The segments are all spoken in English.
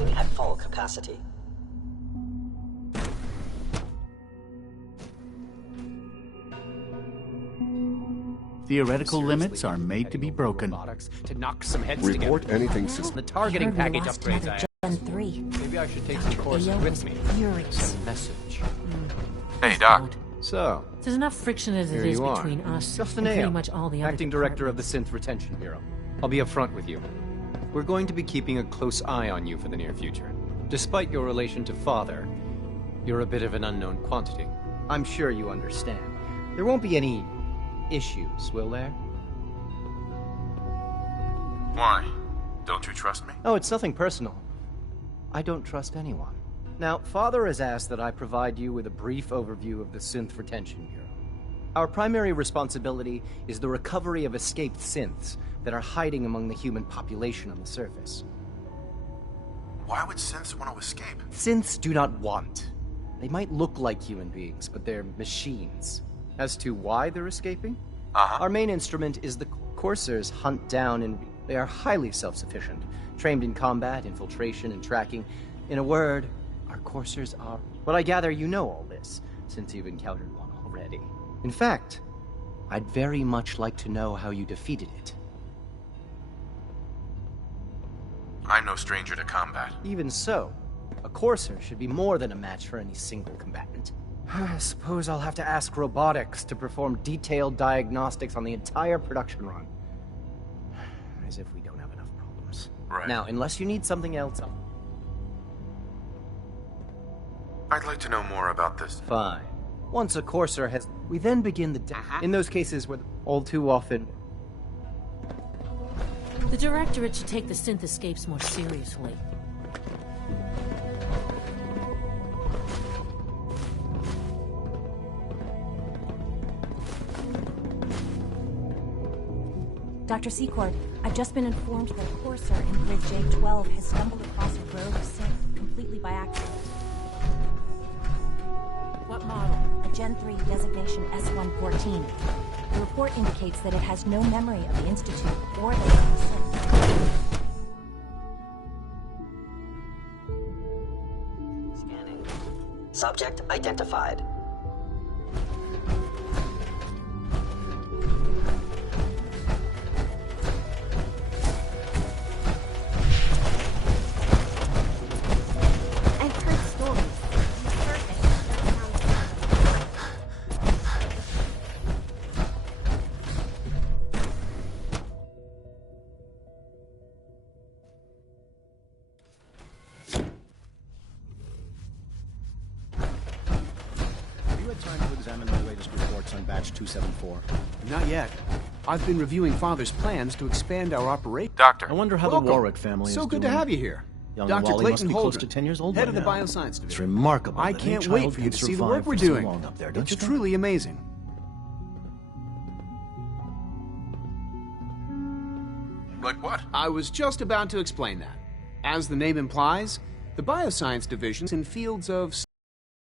operating at full capacity. Theoretical limits are made to be broken. To knock some heads Report together. anything The targeting package lost upgrades another I Gen 3. Maybe I should take some courses with me. Furious. Send a message. Hey, Doc. So, There's enough friction as here it is you are. between us Justin and pretty Ale, much all the other acting director of the departments. Synth Retention Bureau. I'll be upfront with you. We're going to be keeping a close eye on you for the near future. Despite your relation to Father, you're a bit of an unknown quantity. I'm sure you understand. There won't be any issues, will there? Why? Don't you trust me? Oh, it's nothing personal. I don't trust anyone. Now, Father has asked that I provide you with a brief overview of the Synth Retention Bureau. Our primary responsibility is the recovery of escaped synths that are hiding among the human population on the surface. Why would synths want to escape? Synths do not want. They might look like human beings, but they're machines. As to why they're escaping? Our main instrument is the Coursers hunt down and they are highly self-sufficient, trained in combat, infiltration, and tracking. In a word, our Coursers are... But I gather you know all this, since you've encountered one already. In fact, I'd very much like to know how you defeated it. I'm no stranger to combat. Even so, a Courser should be more than a match for any single combatant. I suppose I'll have to ask robotics to perform detailed diagnostics on the entire production run. As if we don't have enough problems. Right. Now, unless you need something else, I'd like to know more about this. fine. Once a Courser has... We then begin the... In those cases where all too often... The Directorate should take the synth escapes more seriously. Dr. Secord, I've just been informed that Courser in Grid J12 has stumbled across a rogue synth completely by accident. What model? A Gen 3 designation S114. The report indicates that it has no memory of the Institute or the synth. Scanning. Subject identified. I've heard stories. Perfect. Have you had time to examine my latest reports on batch 274? Not yet. I've been reviewing Father's plans to expand our operation. Doctor. I wonder how Welcome. the Warwick family So is good doing. to have you here. Young Dr. Wally must Clayton be close Holden, to 10 years old head by of the now. Bioscience Division. It's remarkable. I that any can't child wait for you can to see the survive work we're for so doing. long up there, don't It's you think? truly amazing. Like what? I was just about to explain that. As the name implies, the Bioscience Division is in fields of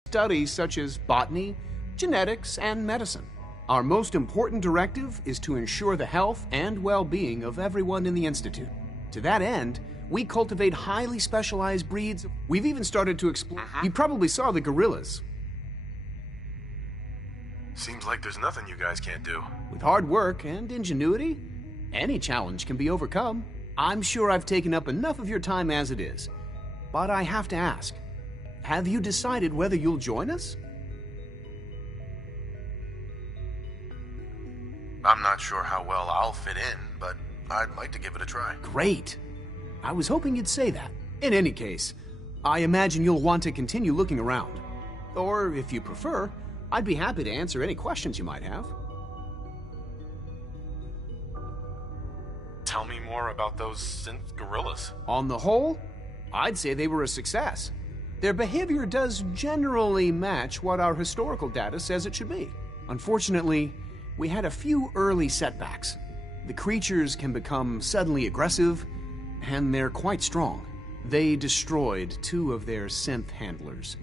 studies such as botany, genetics, and medicine. Our most important directive is to ensure the health and well-being of everyone in the Institute. To that end, we cultivate highly specialized breeds. We've even started to explore... You probably saw the gorillas. Seems like there's nothing you guys can't do. With hard work and ingenuity, any challenge can be overcome. I'm sure I've taken up enough of your time as it is. But I have to ask, have you decided whether you'll join us? I'm not sure how well I'll fit in, but I'd like to give it a try. Great. I was hoping you'd say that. In any case, I imagine you'll want to continue looking around. Or, if you prefer, I'd be happy to answer any questions you might have. Tell me more about those synth gorillas. On the whole, I'd say they were a success. Their behavior does generally match what our historical data says it should be. Unfortunately, we had a few early setbacks. The creatures can become suddenly aggressive, and they're quite strong. They destroyed 2 of their synth handlers.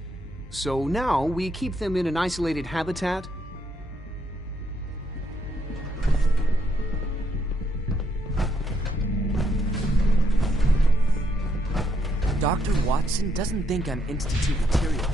So now we keep them in an isolated habitat. Dr. Watson doesn't think I'm Institute material.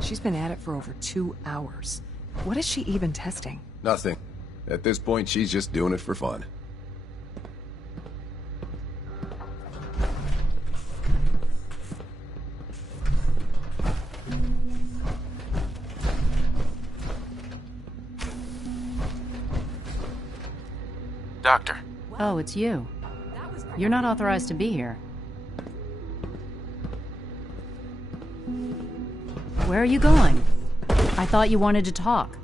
She's been at it for over 2 hours. What is she even testing? Nothing. At this point, she's just doing it for fun. Doctor. Oh, it's you. You're not authorized to be here. Where are you going? I thought you wanted to talk.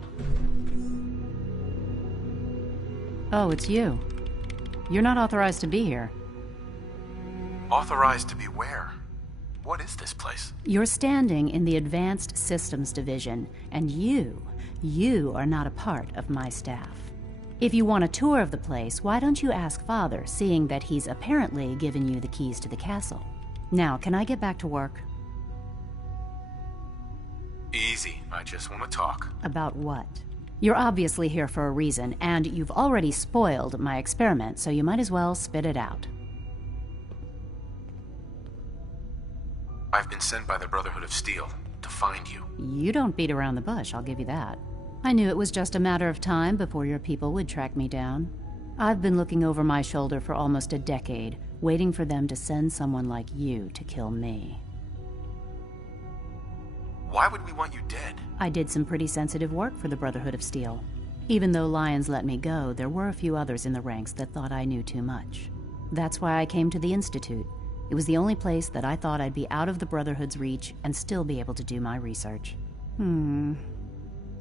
Oh, it's you. You're not authorized to be here. Authorized to be where? What is this place? You're standing in the Advanced Systems Division, and you are not a part of my staff. If you want a tour of the place, why don't you ask Father, seeing that he's apparently given you the keys to the castle? Now, can I get back to work? Easy. I just want to talk. About what? You're obviously here for a reason, and you've already spoiled my experiment, so you might as well spit it out. I've been sent by the Brotherhood of Steel to find you. You don't beat around the bush, I'll give you that. I knew it was just a matter of time before your people would track me down. I've been looking over my shoulder for almost a decade, waiting for them to send someone like you to kill me. Why would we want you dead? I did some pretty sensitive work for the Brotherhood of Steel. Even though Lyons let me go, there were a few others in the ranks that thought I knew too much. That's why I came to the Institute. It was the only place that I thought I'd be out of the Brotherhood's reach and still be able to do my research.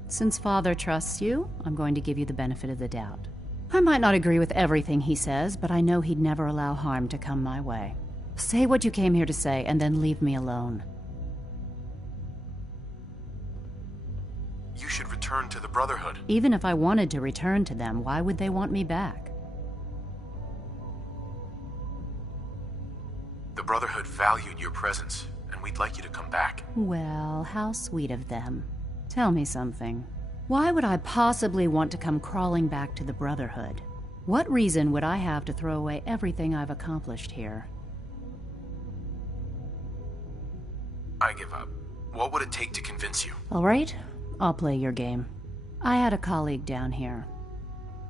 Since Father trusts you, I'm going to give you the benefit of the doubt. I might not agree with everything he says, but I know he'd never allow harm to come my way. Say what you came here to say, and then leave me alone. You should return to the Brotherhood. Even if I wanted to return to them, why would they want me back? The Brotherhood valued your presence, and we'd like you to come back. Well, how sweet of them. Tell me something. Why would I possibly want to come crawling back to the Brotherhood? What reason would I have to throw away everything I've accomplished here? I give up. What would it take to convince you? All right, I'll play your game. I had a colleague down here,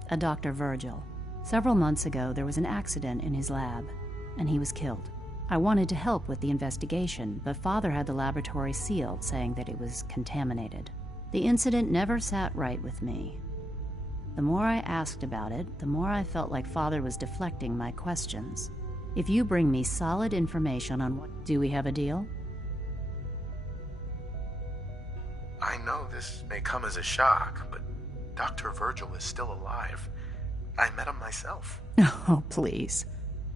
a Dr. Virgil. Several months ago, there was an accident in his lab, and he was killed. I wanted to help with the investigation, but Father had the laboratory sealed, saying that it was contaminated. The incident never sat right with me. The more I asked about it, the more I felt like Father was deflecting my questions. If you bring me solid information on what... Do we have a deal? I know this may come as a shock, but Dr. Virgil is still alive. I met him myself. Oh, please.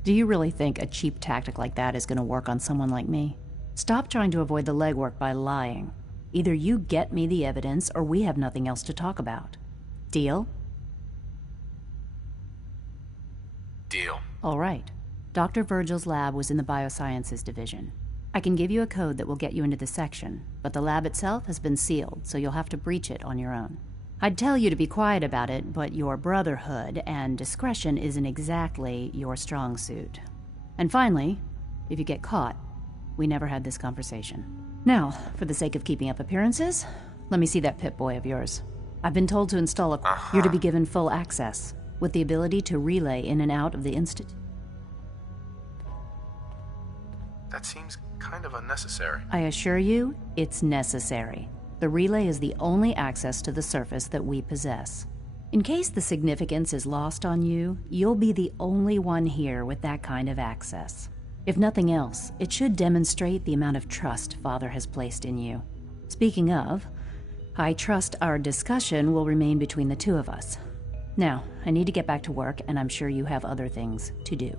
Do you really think a cheap tactic like that is going to work on someone like me? Stop trying to avoid the legwork by lying. Either you get me the evidence, or we have nothing else to talk about. Deal? Deal. All right. Dr. Virgil's lab was in the Biosciences Division. I can give you a code that will get you into the section, but the lab itself has been sealed, so you'll have to breach it on your own. I'd tell you to be quiet about it, but your Brotherhood and discretion isn't exactly your strong suit. And finally, if you get caught, we never had this conversation. Now, for the sake of keeping up appearances, let me see that Pip-Boy of yours. I've been told to install a... You're to be given full access, with the ability to relay in and out of the Institute. That seems kind of unnecessary. I assure you, it's necessary. The relay is the only access to the surface that we possess. In case the significance is lost on you, you'll be the only one here with that kind of access. If nothing else, it should demonstrate the amount of trust Father has placed in you. Speaking of, I trust our discussion will remain between the two of us. Now, I need to get back to work, and I'm sure you have other things to do.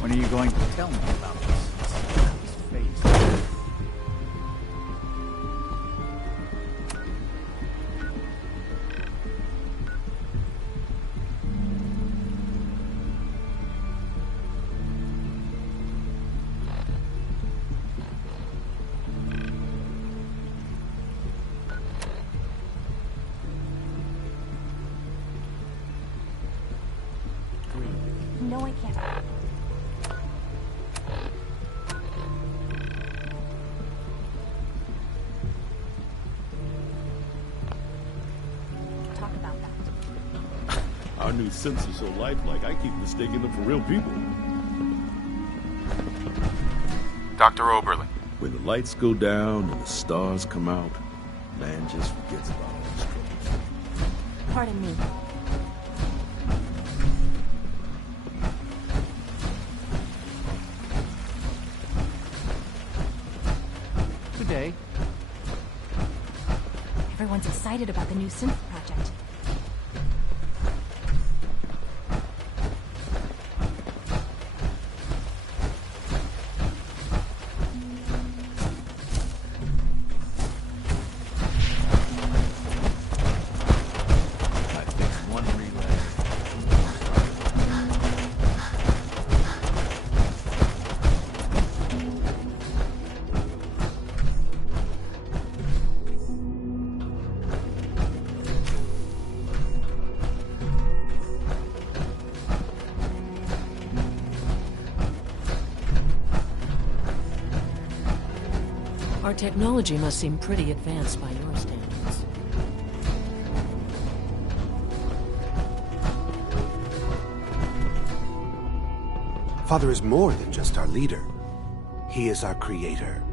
When are you going to tell me about this? This fate. No, I can't. Talk about that. Our new synths are so lifelike, I keep mistaking them for real people. Dr. Oberlin. When the lights go down and the stars come out, man just forgets about all his troubles. Pardon me. Good day. Everyone's excited about the new synth project. I fixed one relay. Our technology must seem pretty advanced by your standards. Father is more than just our leader. He is our creator.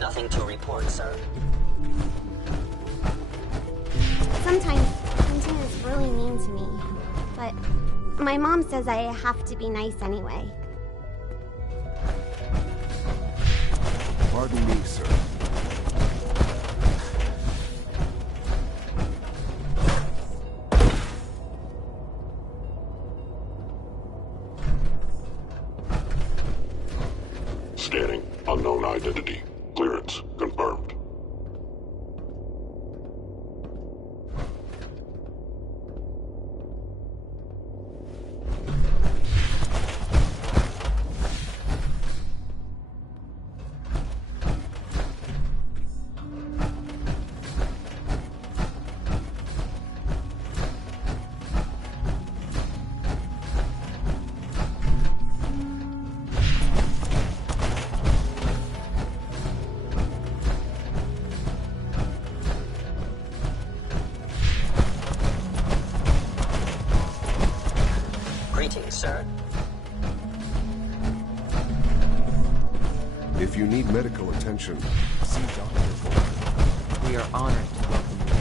Nothing to report, sir. Sometimes Quentin is really mean to me, but my mom says I have to be nice anyway. Pardon me, sir. Scanning. Unknown identity. Clearance confirmed. Greetings, sir. If you need medical attention, see Dr. We are honored to welcome you here.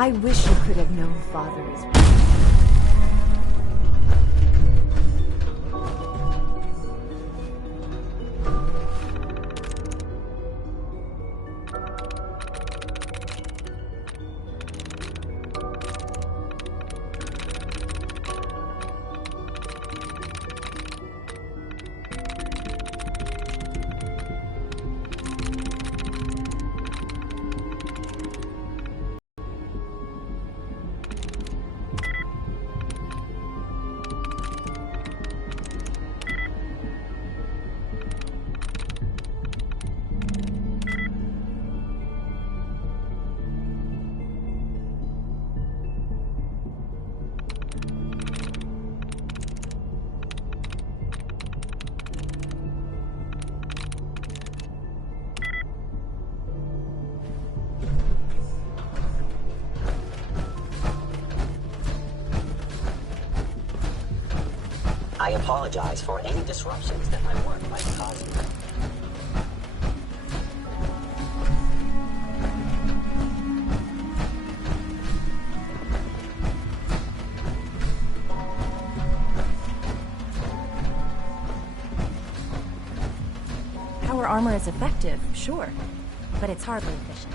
I wish you could have known Father as well. I apologize for any disruptions that my work might cause you. Power armor is effective, sure, but it's hardly efficient.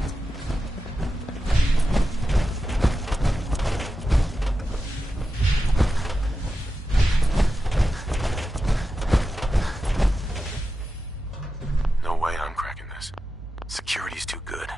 No way I'm cracking this. Security's too good.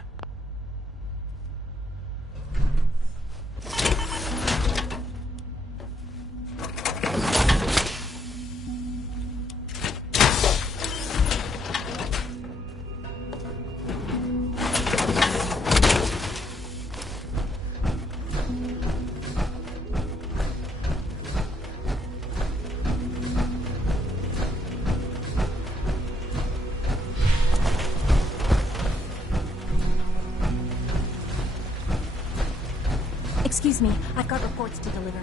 Excuse me, I've got reports to deliver.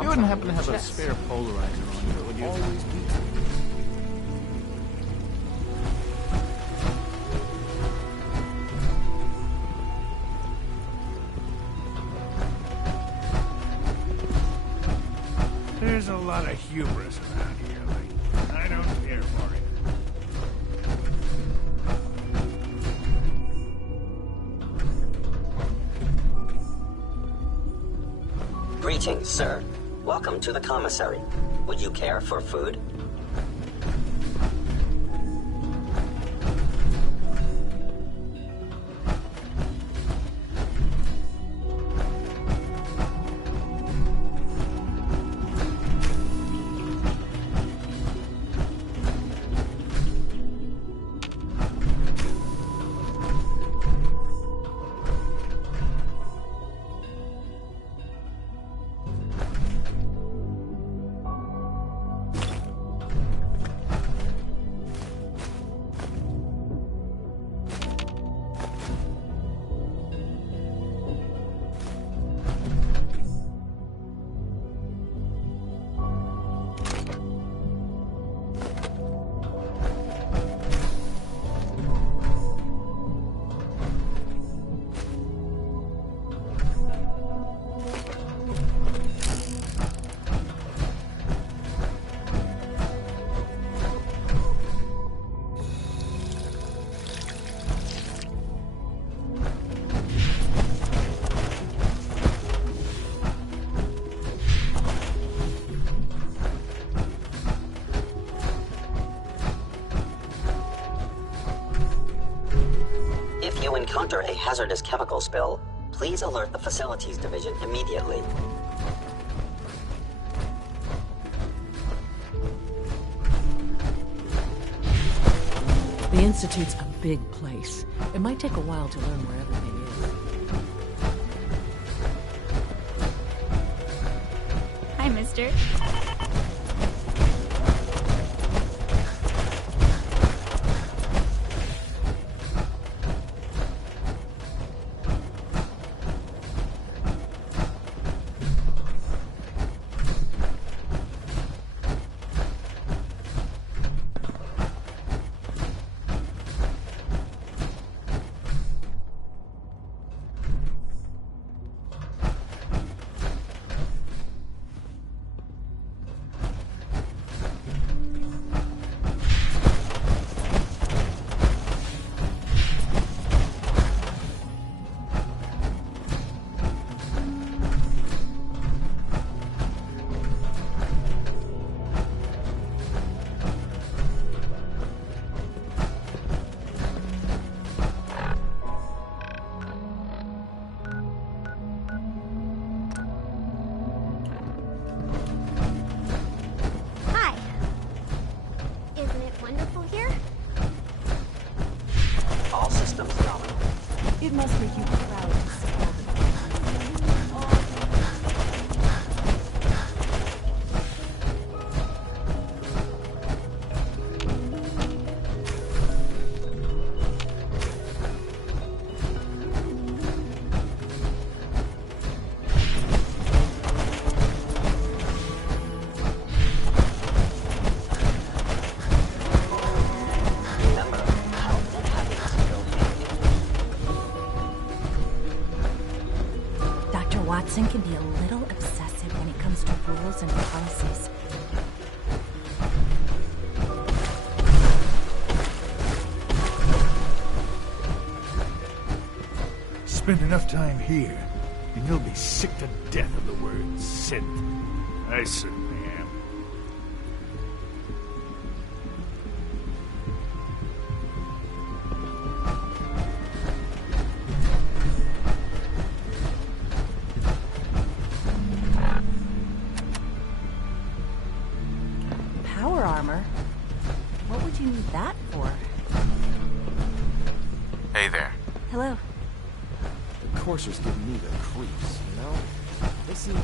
You wouldn't happen to have a spare polarizer on you, would you? Always be. There's a lot of hubris around here. Like, I don't care for it. Greetings, sir. Welcome to the commissary. Would you care for food? encounter a hazardous chemical spill, please alert the Facilities Division immediately. The Institute's a big place. It might take a while to learn where everything is. Hi, mister. It must make you proud to see all the Watson can be a little obsessive when it comes to rules and policies. Spend enough time here, and you'll be sick to death of the word synth. I certainly am. Power armor? What would you need that for? Hey there. Hello. The coursers give me the creeps, you know? They seem, I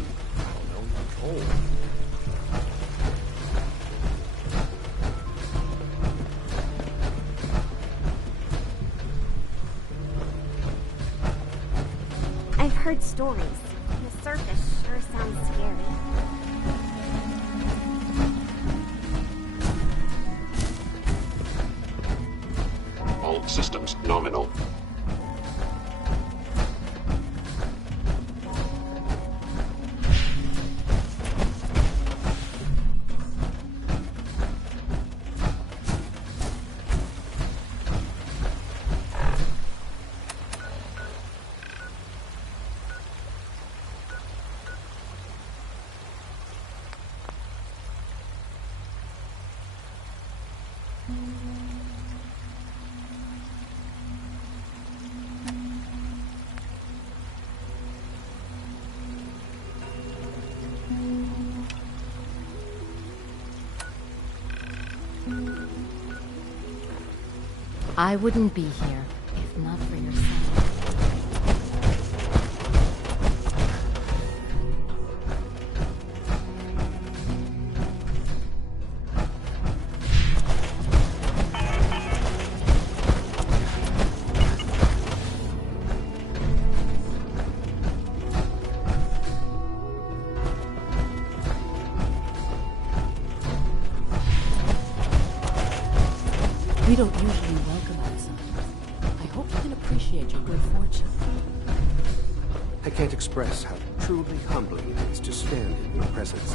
don't know, cold. I've heard stories. The surface sure sounds scary. All systems nominal. I wouldn't be here if not for your son. We don't usually welcome outsiders. I hope you can appreciate your good fortune. I can't express how truly humbling it is to stand in your presence.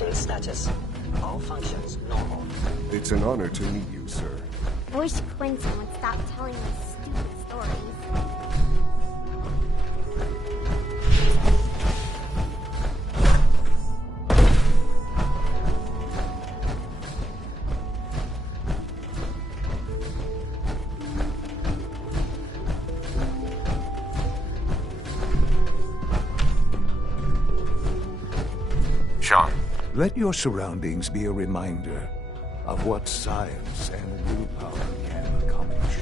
Reporting status. All functions normal. It's an honor to meet you, sir. I wish Quentin would stop telling us stupid stories. Sean. Let your surroundings be a reminder of what science and willpower can accomplish.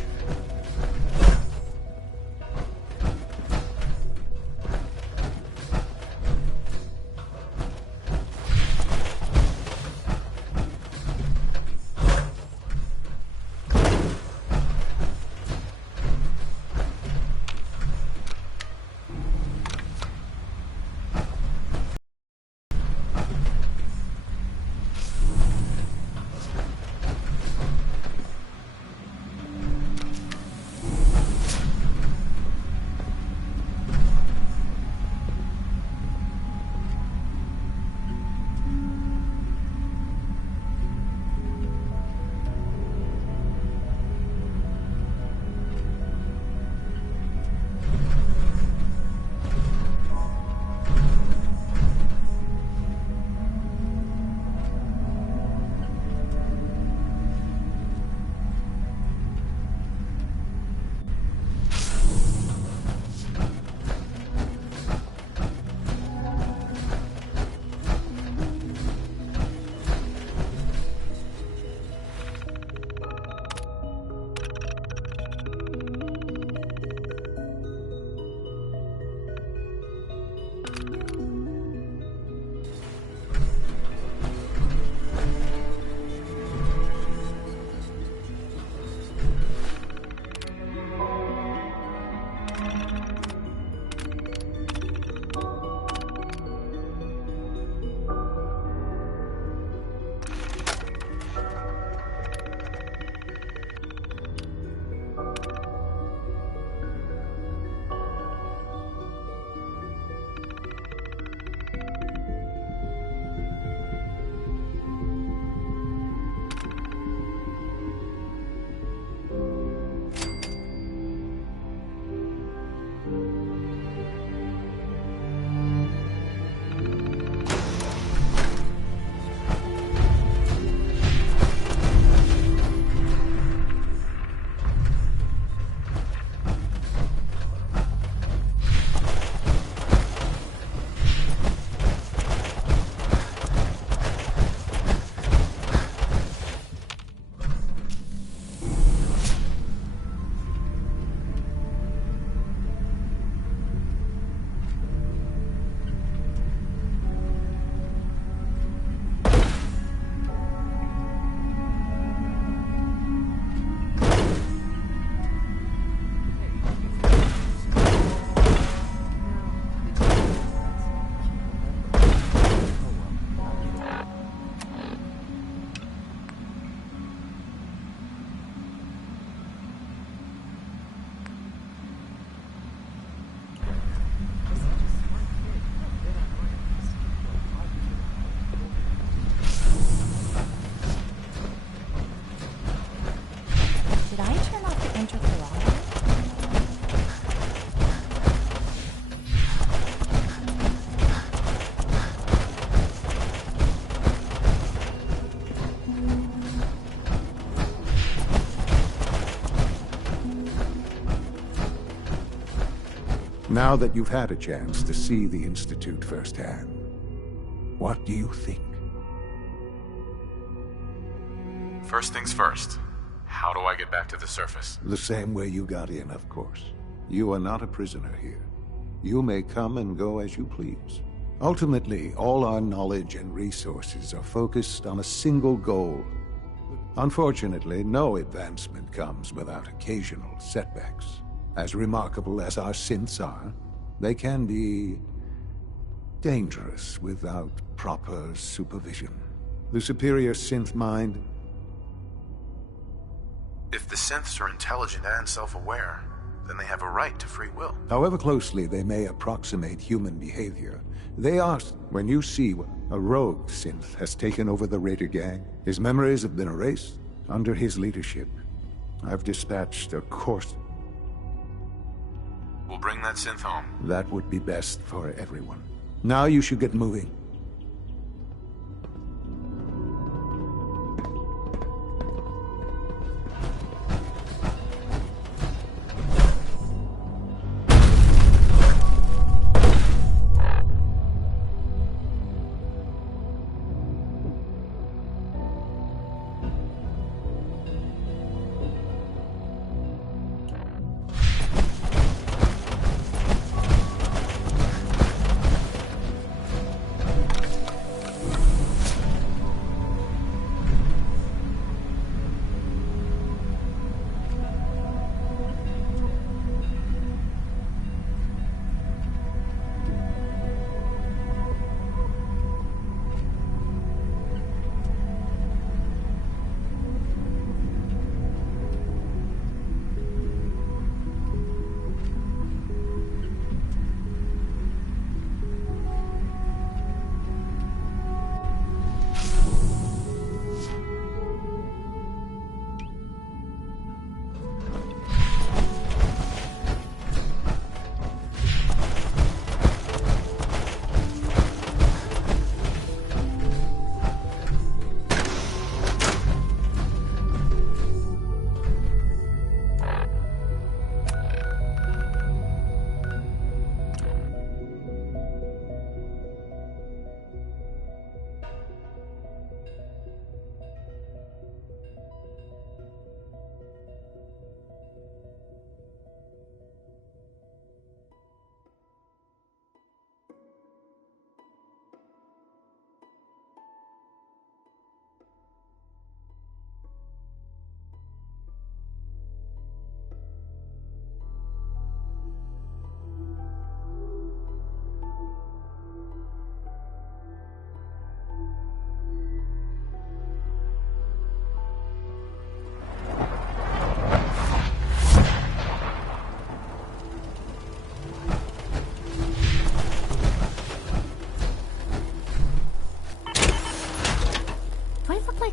Now that you've had a chance to see the Institute firsthand, what do you think? First things first. How do I get back to the surface? The same way you got in, of course. You are not a prisoner here. You may come and go as you please. Ultimately, all our knowledge and resources are focused on a single goal. Unfortunately, no advancement comes without occasional setbacks. As remarkable as our synths are, they can be dangerous without proper supervision. The superior synth mind... If the synths are intelligent and self-aware, then they have a right to free will. However closely they may approximate human behavior, they are... When you see A rogue synth has taken over the Raider gang. His memories have been erased. Under his leadership, I've dispatched a course. We'll bring that synth home. That would be best for everyone. Now you should get moving.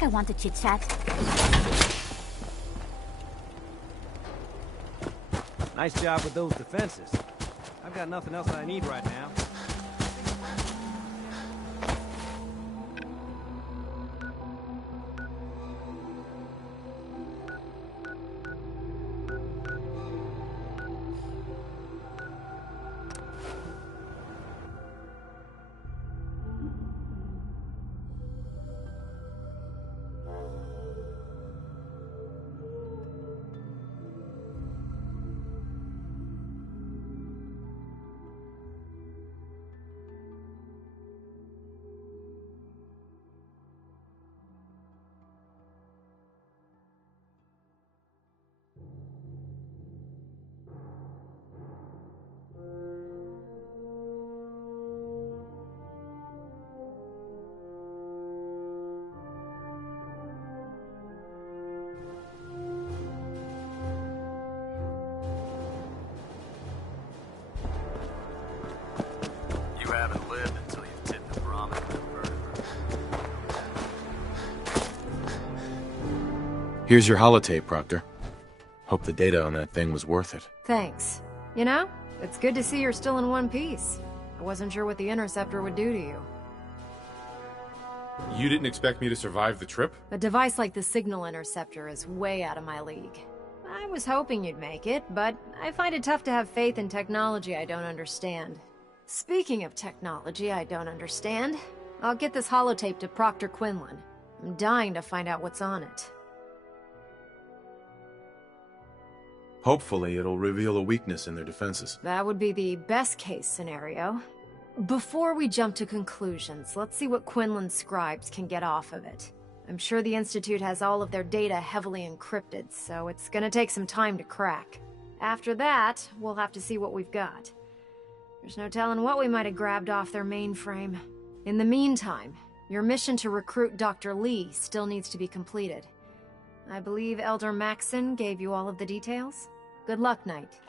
I want to chit-chat. Nice job with those defenses. I've got nothing else I need right now. You haven't lived until you've tipped the ramen in the vertebrae. Here's your holotape, Proctor. Hope the data on that thing was worth it. Thanks. You know, it's good to see you're still in one piece. I wasn't sure what the interceptor would do to you. You didn't expect me to survive the trip? A device like the signal interceptor is way out of my league. I was hoping you'd make it, but I find it tough to have faith in technology I don't understand. Speaking of technology I don't understand, I'll get this holotape to Proctor Quinlan. I'm dying to find out what's on it. Hopefully, it'll reveal a weakness in their defenses. That would be the best-case scenario. Before we jump to conclusions, let's see what Quinlan's scribes can get off of it. I'm sure the Institute has all of their data heavily encrypted, so it's gonna take some time to crack. After that, we'll have to see what we've got. There's no telling what we might have grabbed off their mainframe. In the meantime, your mission to recruit Dr. Lee still needs to be completed. I believe Elder Maxson gave you all of the details? Good luck, Knight.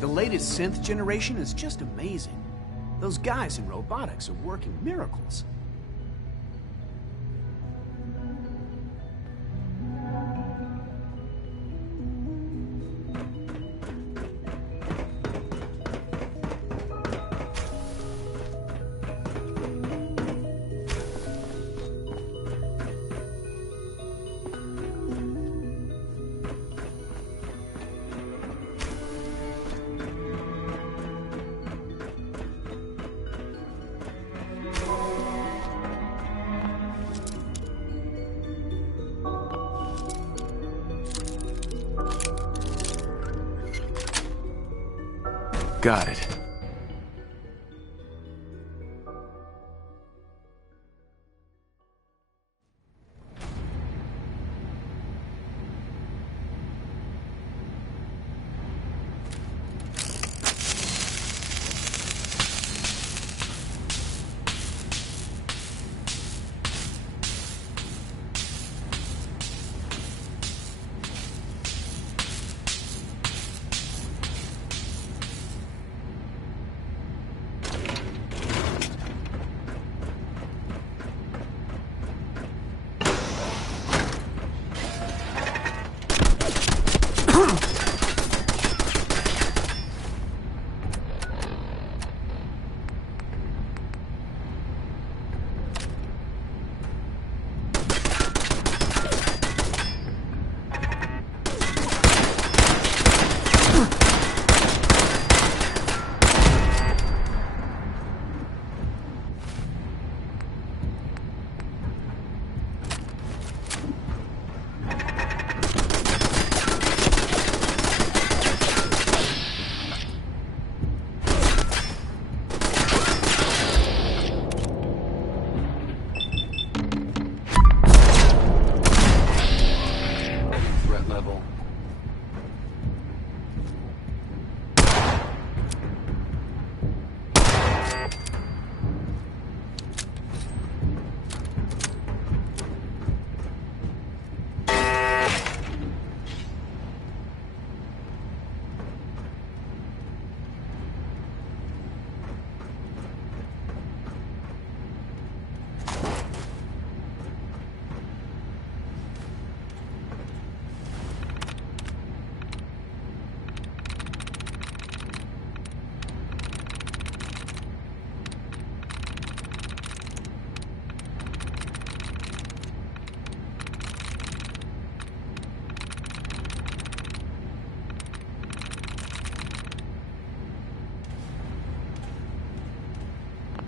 The latest synth generation is just amazing. Those guys in robotics are working miracles. Got it.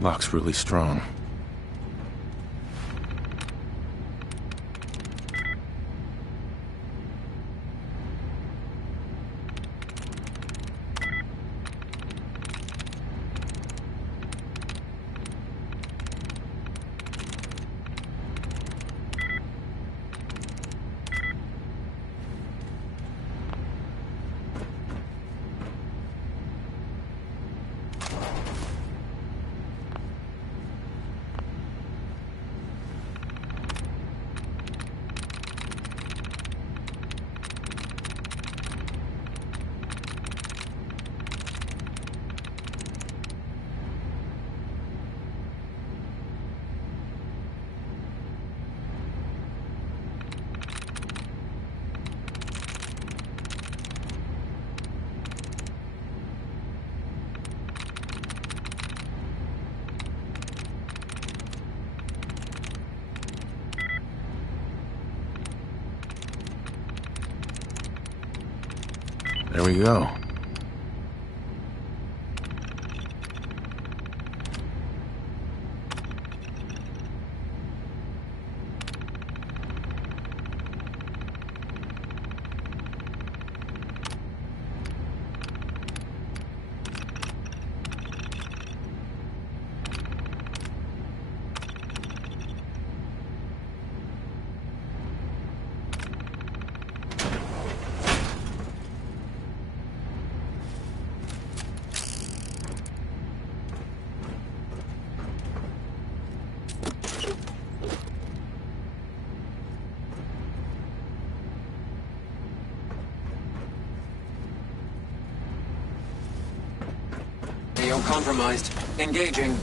Lock's really strong. There we go. radio compromised. Engaging.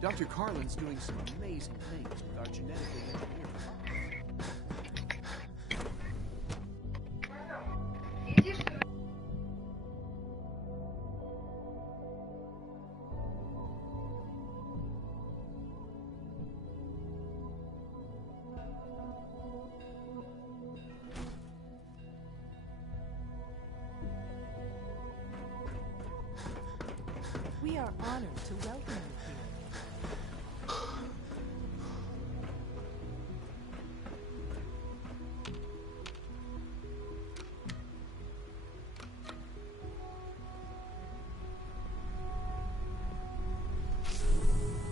Dr. Carlin's doing some amazing things with our genetically engineered products. We are honored to welcome you here.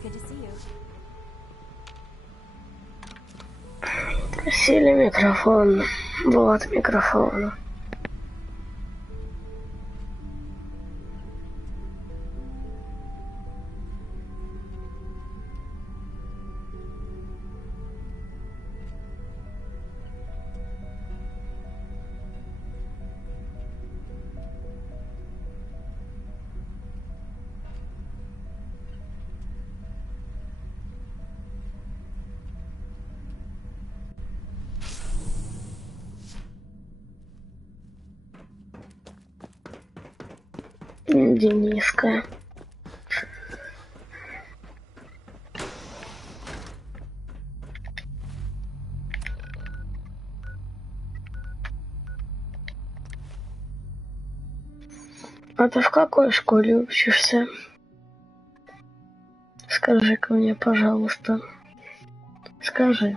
Good to see you. Просили микрофон. Вот микрофон. Дениска. А ты в какой школе учишься? Скажи-ка мне, пожалуйста. Скажи.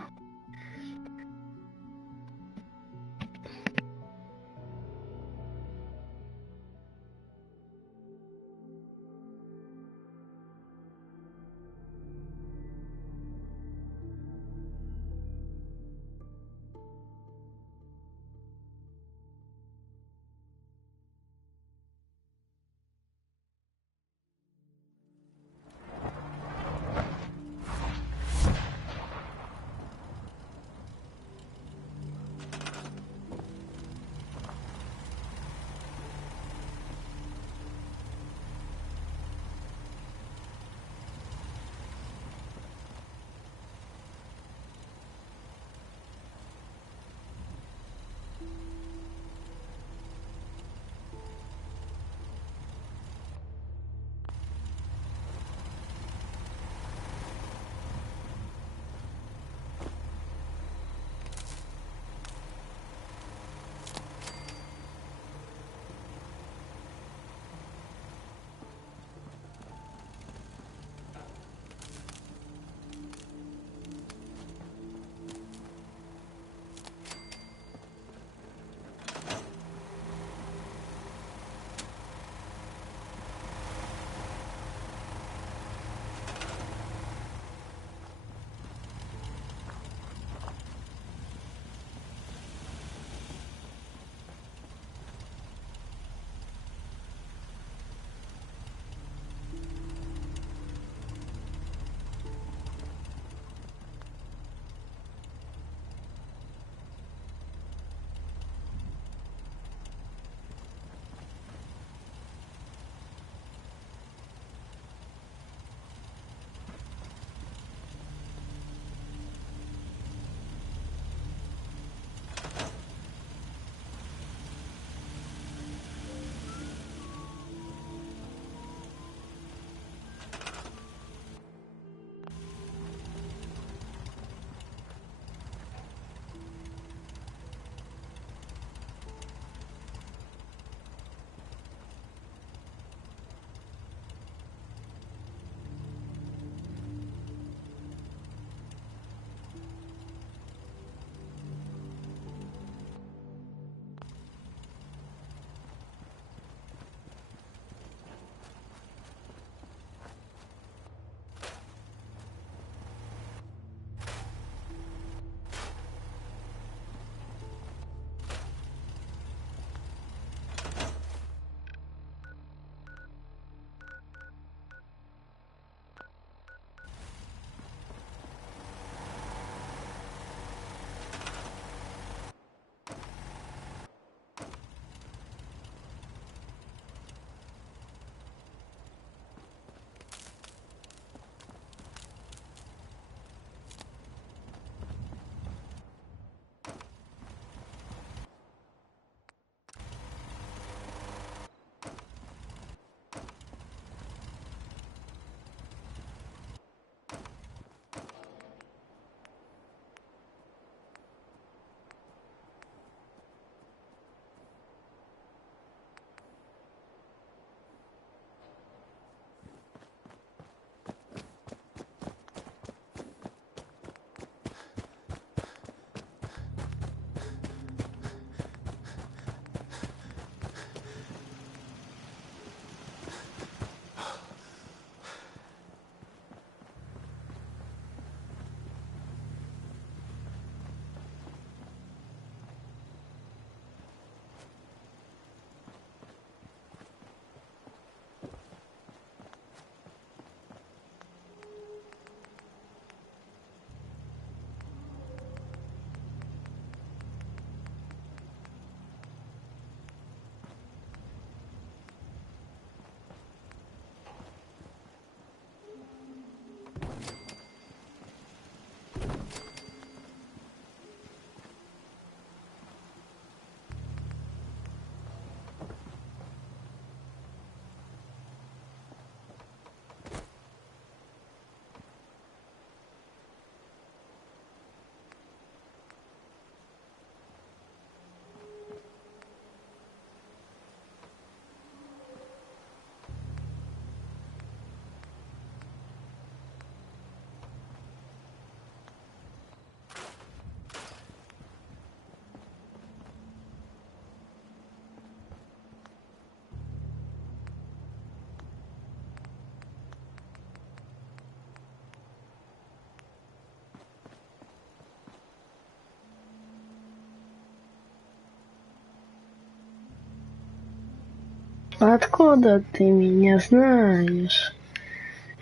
Откуда ты меня знаешь?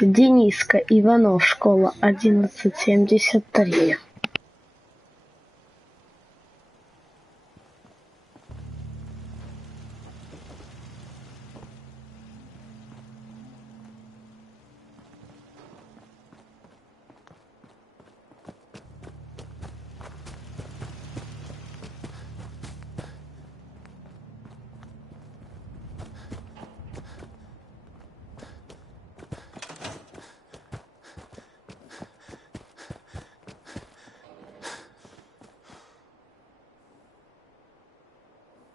Дениска Иванов, школа 1173.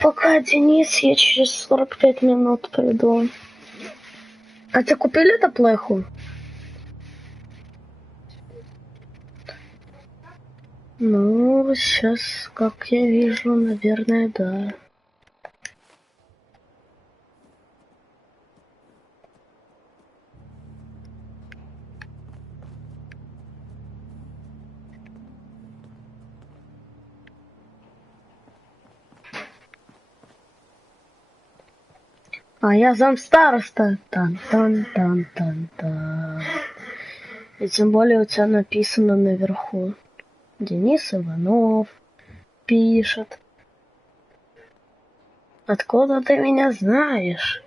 Пока, Денис, я через 45 минут приду. А тебе купили эту плеху? Ну, сейчас, как я вижу, наверное, да. А я замстароста. Тан-тан-тан-тан-тан. И тем более у тебя написано наверху. Денис Иванов пишет. Откуда ты меня знаешь?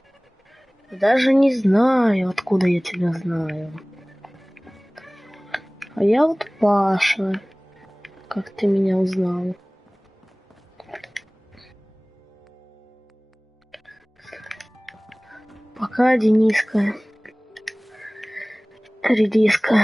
Даже не знаю, откуда я тебя знаю. А я вот Паша. Как ты меня узнал? Пока, Дениска. Редиска.